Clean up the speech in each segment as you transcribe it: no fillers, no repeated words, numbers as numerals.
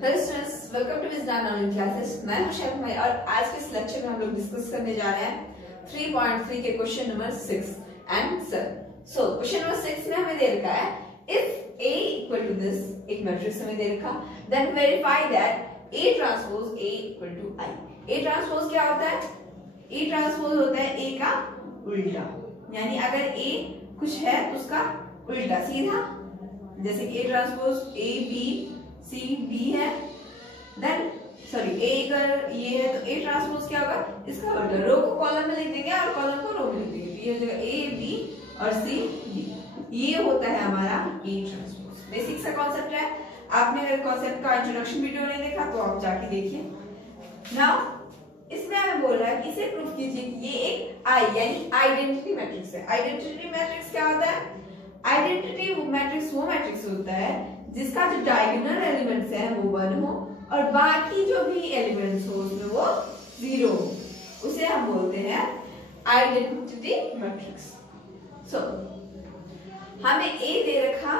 Hello students, welcome to wisdom online classes. मैं हूं chef मई और आज के इस लेक्चर में हम लोग डिस्कस करने जा रहे हैं 3.3 के question number 6 and 7। So question number 6 में हमें दे रखा है if A equal to this, एक मैट्रिक्स हमें दे रखा, then verify that A transpose A equal to I। A transpose क्या होता है? A ट्रांसपोज होता है A का उल्टा, यानी अगर A कुछ है तो उसका उल्टा सीधा, जैसे कि A transpose A B C D है, देन सॉरी A अगर ये है तो A ट्रांसपोज क्या होगा? इसका उल्टा। रो को कॉलम में लिख देंगे और कॉलम को रो में लिख देंगे। ये हो जाएगा A B और C D। ये होता है हमारा A ट्रांसपोज। बेसिक सा कॉन्सेप्ट है। आपने अगर कॉन्सेप्ट का इंट्रोडक्शन वीडियो नहीं देखा तो आप जाके देखिए। नाउ इसमें हमें बोल रहा है कि इसे प्रूफ कीजिए कि ये एक I यानी आइडेंटिटी मैट्रिक्स है। आइडेंटिटी मैट्रिक्स क्या होता है? आइडेंटिटी मैट्रिक्स वो मैट्रिक्स होता है जिसका जो डायगोनल एलिमेंट्स है वो 1 हो और बाकी जो भी एलिमेंट्स हो उसमें वो 0 हो, उसे हम बोलते हैं आइडेंटिटी मैट्रिक्स। सो हमें A दे रखा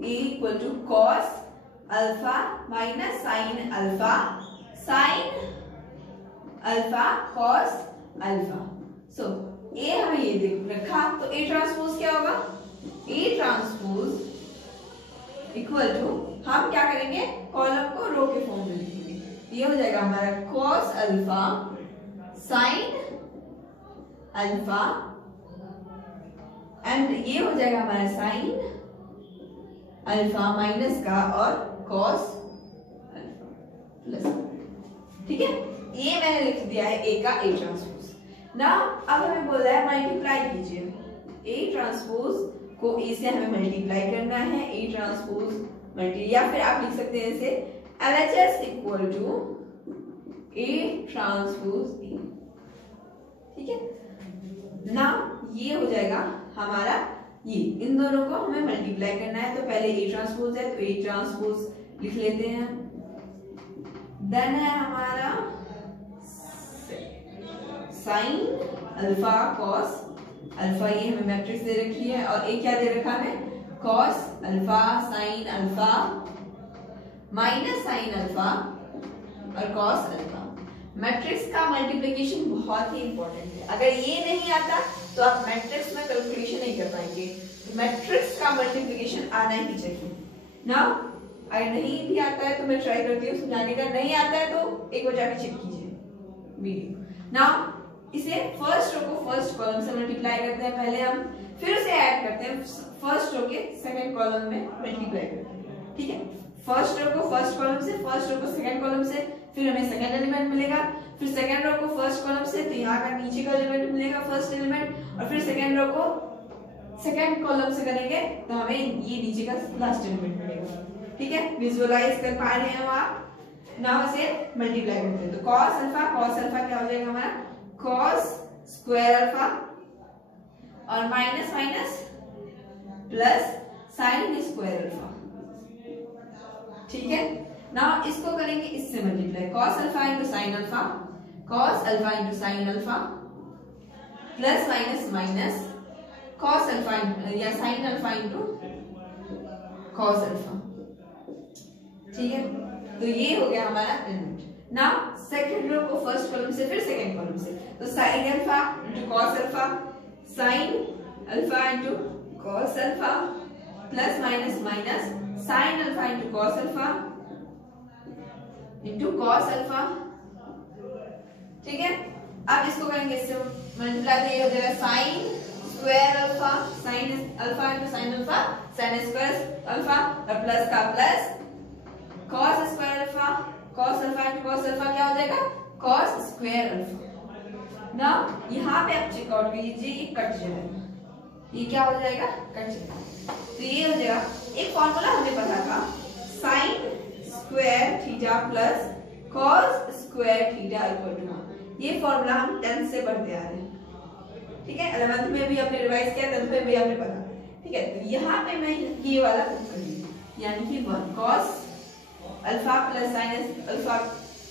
A equal to cos alpha minus sine alpha, sine alpha cos alpha. So A हमें ये दे रखा तो A ट्रांसपोज क्या होगा? A ट्रांसपोज इक्वल टू हम क्या करेंगे? कॉलम को रो के फॉर्म में लिखेंगे। ये हो जाएगा हमारा cos alpha sine alpha and ये हो जाएगा हमारा साइन अल्फा माइनस का और कॉस अल्फा प्लस। ठीक है, ये मैंने लिख दिया है A का A ट्रांसपोज। ना अब हमें बोला है मल्टीप्लाई कीजिए। A ट्रांसपोज को A से हमें मल्टीप्लाई करना है। A ट्रांसपोज मल्टी, या फिर आप लिख सकते हैं इसे LHS equal to A transpose A। ठीक है ना, ये हो जाएगा हमारा, ये इन दोनों को हमें मल्टीप्लाई करना है। तो पहले A ट्रांसपोज है तो A ट्रांसपोज लिख लेते हैं। देन है हमारा साइन अल्फा कॉस अल्फा, ये हमें मैट्रिक्स दे रखी है और A क्या दे रखा है? Cos alpha sine alpha minus sine alpha और कॉस अल्फा। मैट्रिक्स का मल्टीप्लिकेशन बहुत ही इंपॉर्टेंट है। अगर ये नहीं आता तो आप मैट्रिक्स में कैलकुलेशन नहीं कर पाएंगे। मैट्रिक्स का मल्टीप्लिकेशन आना ही चाहिए ना। अगर नहीं भी आता है तो मैं ट्राई करती हूँ समझाने का, नहीं आता है तो एक बार जाके चेक कीजिए वीडियो ना। इसे फर्स्ट रो को फर्स्ट कॉलम से मल्टीप्लाई करते हैं पहले हम, फिर उसे ऐड करते हैं फर्स्ट रो के सेकंड कॉलम में मल्टीप्लाई करते हैं। ठीक है, फर्स्ट रो को फर्स्ट कॉलम से, फर्स्ट रो को सेकंड कॉलम से, फिर हमें सेकंड एलिमेंट मिलेगा, फिर सेकंड रो को फर्स्ट कॉलम से तो यहाँ का नीचे का एलिमेंट मिलेगा फर्स्ट एलिमेंट, और फिर सेकंड रो को सेकंड कॉलम से करेंगे तो हमें ये नीचे का लास्ट एलिमेंट मिलेगा। ठीक है, विजुअलाइज कर पा रहे हैं आप ना। इसे मल्टीप्लाई करते हैं तो कॉस अल्फा क्या हो जाएगा हमारा? कॉस स्क्वायर अल्फा और minus minus plus sine square alpha. ठीक है ना, इसको करेंगे इससे multiply, cos alpha into sine alpha, cos alpha into sine alpha plus minus minus cos alpha या sine alpha into cos alpha. ठीक है, तो ये हो गया हमारा एलिमेंट ना। सेकंड रो को फर्स्ट कॉलम से फिर सेकंड कॉलम से, तो sign alpha into cos alpha, sine alpha into cos alpha plus minus minus sine alpha into cos alpha into cos alpha. ठीक है, अब इसको करेंगे इससे मल्टीप्लाई, तो ये हो जाएगा sign square alpha, sine alpha into sine alpha, sign square alpha और प्लस का plus cos square alpha, cos alpha into cos alpha क्या हो जाएगा? कॉस स्क्वायर अल्फा ना। यहाँ पे आप चेकआउट कीजिए, ये कट जाएगा, ये क्या हो जाएगा? कट जाएगा। तो ये हो जाएगा, एक फॉर्मूला हमें पता था, sine square theta plus cos square theta equal to 1। ये फॉर्मूला हम 10th से पढ़ते आ रहे हैं। ठीक है, 11th में भी आपने रिवाइज किया, 10th में भी आपने पढ़ा। ठीक है, तो यहाँ पे मैं ये वाला प्रूफ करूंगी, यानी कि 1 cos alpha plus sign alpha,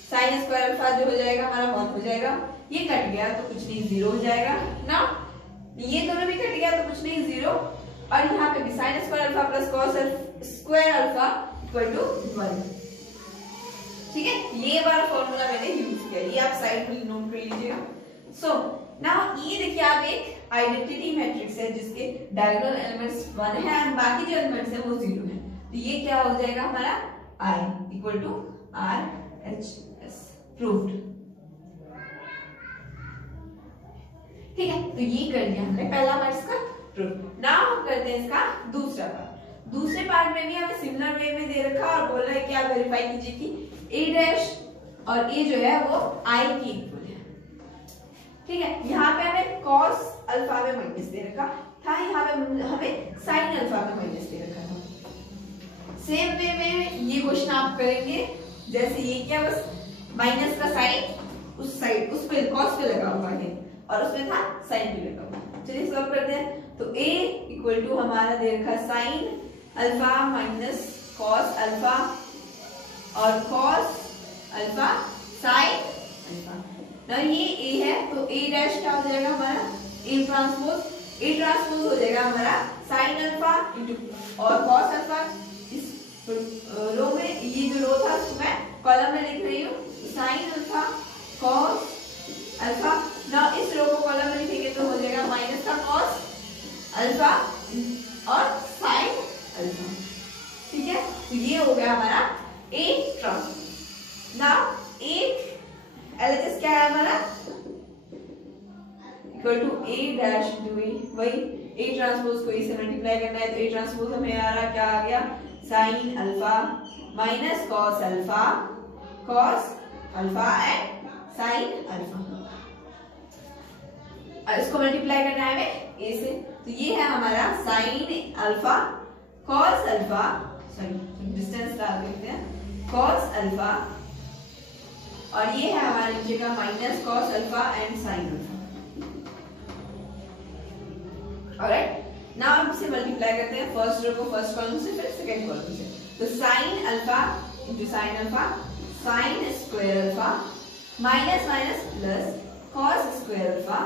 sign square alpha जो हो जाएगा हमारा 1 हो जाएगा। ये कट गया तो कुछ नहीं 0 हो जाएगा ना। ये दोनों भी कट गया तो कुछ नहीं 0, और यहाँ पे भी sine square alpha plus cos square alpha equal to 1। ठीक है, ये वाला फॉर्मूला मैंने यूज किया, ये आप साइड में नोट कर लीजिएगा। सो नाउ ये देखिए आप एक आइडेंटिटी मैट्रिक्स है जिसके डायगोनल एलिमेंट्स 1 है और बाकी जो एलिमेंट्स है वो 0 है, तो ये क्या हो जाएगा हमारा I equal to RHS proved. ठीक है, तो ये कर लिया हमने पहला पार्ट इसका प्रूफ। नाउ हम करते हैं इसका दूसरा पार्ट। दूसरे पार्ट में भी हमें सिमिलर वे में दे रखा और बोल रहा है कि आप वेरीफाई कीजिए कि a डैश और a जो है वो I की इक्वल है। ठीक है, यहाँ पे हमें cos अल्फा में माइनस दे रखा था, यहाँ पे हमें sin अल्फा में माइनस दे रखा था। सेम वे में ये क्वेश्चन आप करेंगे, जैसे ये क्या बस माइनस का साइन उस साइड उस पे cos पे लगा हुआ है और उसमें था sin पे लगा हुआ। चलिए सॉल्व करते हैं। तो a इक्वल टू हमारा दे रखा sin alpha minus cos alpha और cos अल्फा sin अल्फा। ना ये a है तो a डैश क्या हो जाएगा हमारा a ट्रांसपोज हो जाएगा हमारा sin अल्फा इंटू और cos अल्फा। इस रो में ये जो रो था उसको मैं कॉलम में लिख रही हूँ sin अल्फा cos अल्फा। ना इस रो को कॉलम में लिखेंगे तो हो जाएगा माइनस का cos अल्फा और sin अल्फा। ठीक है, तो ये हो गया हमारा A ट्रांसपोज। ना एक LHS क्या है हमारा equal to A dash into A, वही A ट्रांसपोज को A से मल्टीप्लाई करना है तो A ट्रांसपोज हमें आ रहा क्या आ गया sin alpha minus cos alpha and sin alpha. इसको मल्टीप्लाई करना है हमें A से, तो ये है हमारा sin alpha cos alpha, sorry distance डाल देते हैं cos अल्फा और ये है हमारे नीचे का minus cos alpha and sin alpha. Alright, now हम इसे मल्टीप्लाई करते हैं फर्स्ट रो को फर्स्ट कॉलम से फिर सेकंड कॉलम से। तो sin alpha into sin alpha sin square alpha minus minus plus cos square alpha.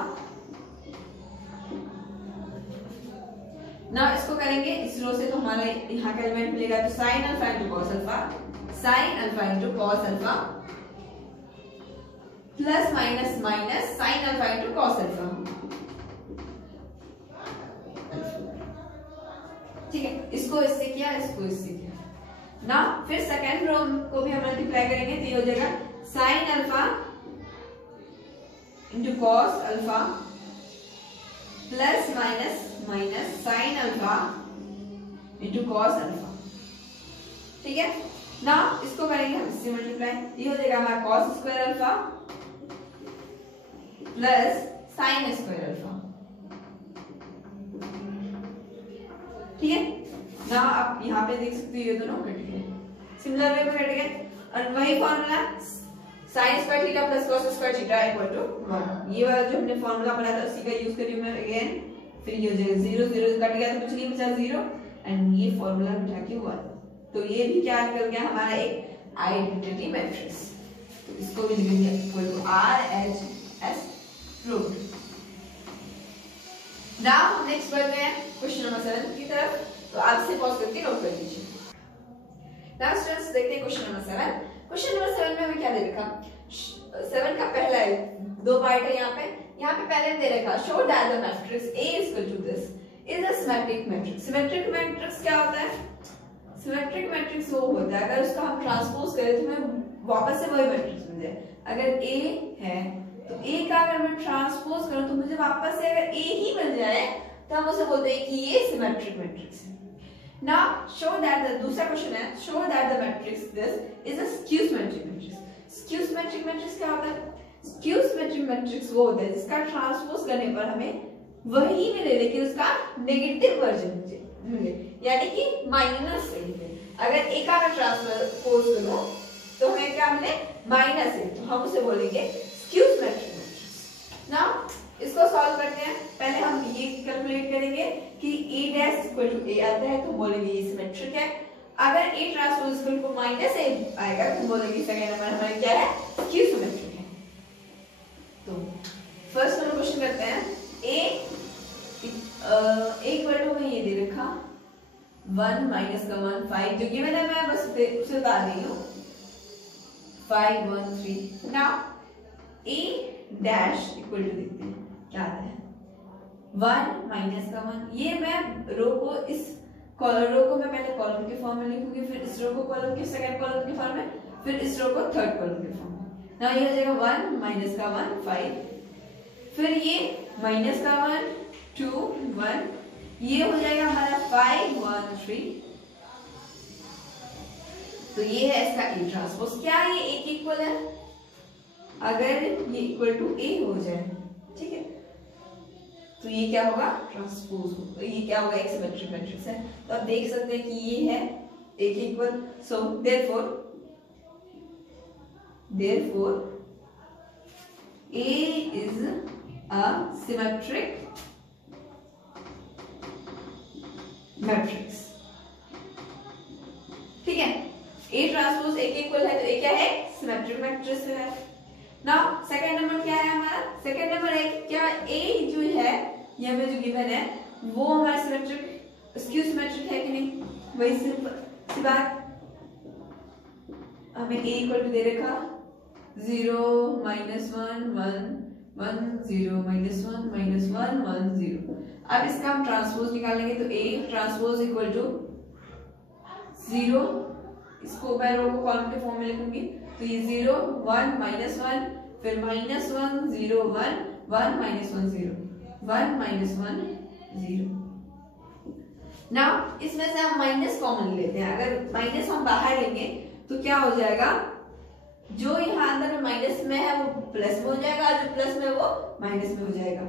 ना इसको करेंगे इस रो से तो हमारा यहाँ का एलिमेंट मिलेगा तो sin alpha into cos alpha sin alpha into cos alpha plus minus minus sin alpha into cos alpha. ठीक है, इसको इससे किया इसको इससे किया। ना फिर सेकंड रो को भी हम मल्टीप्लाई करेंगे तो ये हो जाएगा sin alpha into cos alpha plus minus minus sin alpha into cos alpha. ठीक है, ना इसको करेंगे हम इससे मल्टीप्लाई, ये हो जाएगा हमारा cos square alpha plus sin square alpha. ठीक है, ना आप यहाँ पे देख सकते हो ये दोनों कट गए, सिमिलर वे में कट गए और वही formula sin square theta plus cos square theta equal to 1। ये वाला जो हमने फॉर्मूला बनाया था उसी का यूज करी मैं अगेन, फिर ये हो जाएगा 0 0 कट गया तो कुछ नहीं बचा 0 एंड ये फॉर्मूला बिठा के 1। तो ये भी क्या कर गया हमारा एक आइडेंटिटी मैट्रिक्स, तो इसको भी लिख दिया equal to RHS proved. Now हम नेक्स्ट बढ़ते हैं क्वेश्चन नंबर 7 की तरफ, तो आप इसे पॉज करके नोट कर लीजिए। नाउ स्टूडेंट्स देखते हैं क्वेश्चन नंबर 7। क्वेश्चन नंबर 7 में हमें क्या दे रखा, 7 का पहला है, दो पार्ट है यहाँ पे पहले दे रखा show that the matrix A is equal to this is a symmetric matrix। Symmetric matrix क्या होता है, सिमेट्रिक मैट्रिक्स वो होता है अगर उसका हम ट्रांसपोज करें तो हमें वापस से वही मैट्रिक्स मिल जाए। अगर A है तो A का अगर मैं ट्रांसपोज करूं तो मुझे वापस से अगर A ही मिल जाए तो हम उसे बोलते हैं कि ये सिमेट्रिक मैट्रिक्स है। Now show that the दूसरा क्वेश्चन है show that the matrix this is a skew symmetric matrix। skew symmetric matrix क्या होता है, skew symmetric matrix वो होता है जिसका ट्रांसपोज करने पर हमें वही मिले लेकिन उसका नेगेटिव वर्जन मिले, यानी कि माइनस मिले। अगर A का मैं ट्रांसपोज करूं तो हमें क्या मिले -A, तो हम उसे बोलेंगे skew symmetric matrix। Now इसको सॉल्व करते हैं, पहले हम ये कैलकुलेट करेंगे कि A dash equal to A आता है तो बोलेंगे ये सिमेट्रिक है। अगर A transpose equal to -A आएगा तो बोलेंगे सेकंड नंबर हमारा क्या है, स्क्यू सिमेट्रिक है। तो फर्स्ट वाला क्वेश्चन करते हैं, A इक्वल टू में ये दे रखा 1 माइनस का 1 5 जो गिवन है, मैं बस उसे उतार रही हूँ 5 1 3। Now a dash equal to देखते हैं क्या आता है 1 माइनस का 1। ये मैं रो को इस रो को मैं पहले कॉलम के फॉर्म में लिखूंगी, फिर इस रो को कॉलम के सेकंड कॉलम के फॉर्म में, फिर इस रो को थर्ड कॉलम के फॉर्म में। ना ये हो जाएगा 1 माइनस का 1 5, फिर ये माइनस का 1 2 1, ये हो जाएगा हमारा 5 1 3। तो ये है इसका ए ट्रांसपोज। क्या ये ए के इक्वल है? अगर ये इक्वल टू ए हो जाए, ठीक है, तो ये क्या होगा? ट्रांसपोज होगा। ये क्या होगा? एक सिमेट्रिक मैट्रिक्स है। तो आप देख सकते हैं कि ये है ए के equal. So therefore A is a symmetric matrix। ठीक है, A ट्रांसपोज A के इक्वल है, तो A क्या है? सिमेट्रिक मैट्रिक्स है। नाउ सेकंड नंबर क्या है हमारा? सेकंड नंबर है क्या A जो है ये हमें जो गिवन है वो हमारा सिमेट्रिक स्क्यू सिमेट्रिक है कि नहीं? वही सिंपल सी बात, हमें A इक्वल टू दे रखा 0 -1 1 1 0 -1 -1 1 0। अब इसका हम ट्रांसपोज निकालेंगे तो A ट्रांसपोज इक्वल टू 0, इसको मैं रो को कॉलम के फॉर्म में लिखूंगी, तो ये 0 1 -1, फिर -1 0 1 1 -1 0 1 -1 0। नाउ इसमें से हम माइनस कॉमन लेते हैं। अगर माइनस हम बाहर लेंगे तो क्या हो जाएगा? जो यहाँ अंदर में माइनस में है वो प्लस में हो जाएगा, जो प्लस में वो माइनस में हो जाएगा।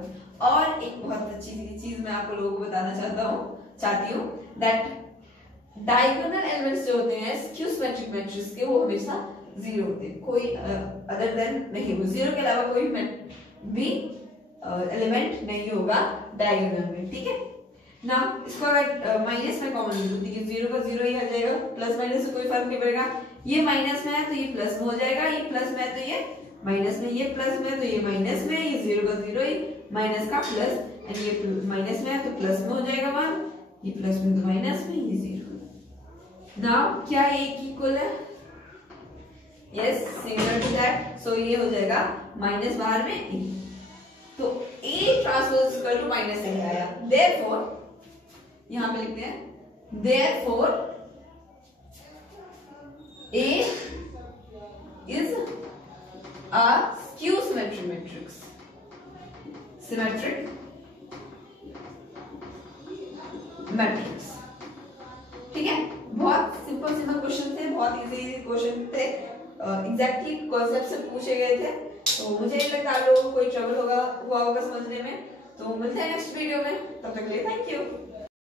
और एक बहुत अच्छी चीज मैं आप लोगों को बताना चाहती हूँ दैट डायगोनल एलिमेंट्स जो होते हैं स्क्यू सिमेट्रिक मैट्रिक्स के, वो हमेशा 0 होते हैं, कोई अदर देन नहीं, वो 0 के अलावा कोई भी एलिमेंट नहीं होगा डायगोनल में। ठीक है ना, इसको अगर माइनस में कॉमन ले लो, देखिए 0 का 0 ही आ जाएगा, प्लस माइनस से कोई फर्क नहीं पड़ेगा। ये माइनस में है तो ये प्लस में हो जाएगा, ये प्लस में है तो ये माइनस में, ये प्लस में है तो ये माइनस में, ये 0 का 0 ही माइनस का प्लस, एंड ये माइनस में है तो प्लस में हो जाएगा 1, ये प्लस में तो माइनस में, ये 0। नाउ क्या ये इक्वल है? Yes, similar to that. So ये हो जाएगा माइनस बाहर में ए, तो A transpose equal to minus A आया। देयरफॉर यहां पे लिखते हैं therefore A is a skew symmetric matrix। Symmetric matrix. ठीक है, बहुत सिंपल क्वेश्चन थे, बहुत इजी क्वेश्चन थे, एग्जैक्टली कॉन्सेप्ट से पूछे गए थे। तो मुझे नहीं लगता आप लोगों को कोई ट्रबल हुआ होगा समझने में। तो मिलते हैं नेक्स्ट वीडियो में, तब तक के लिए थैंक यू।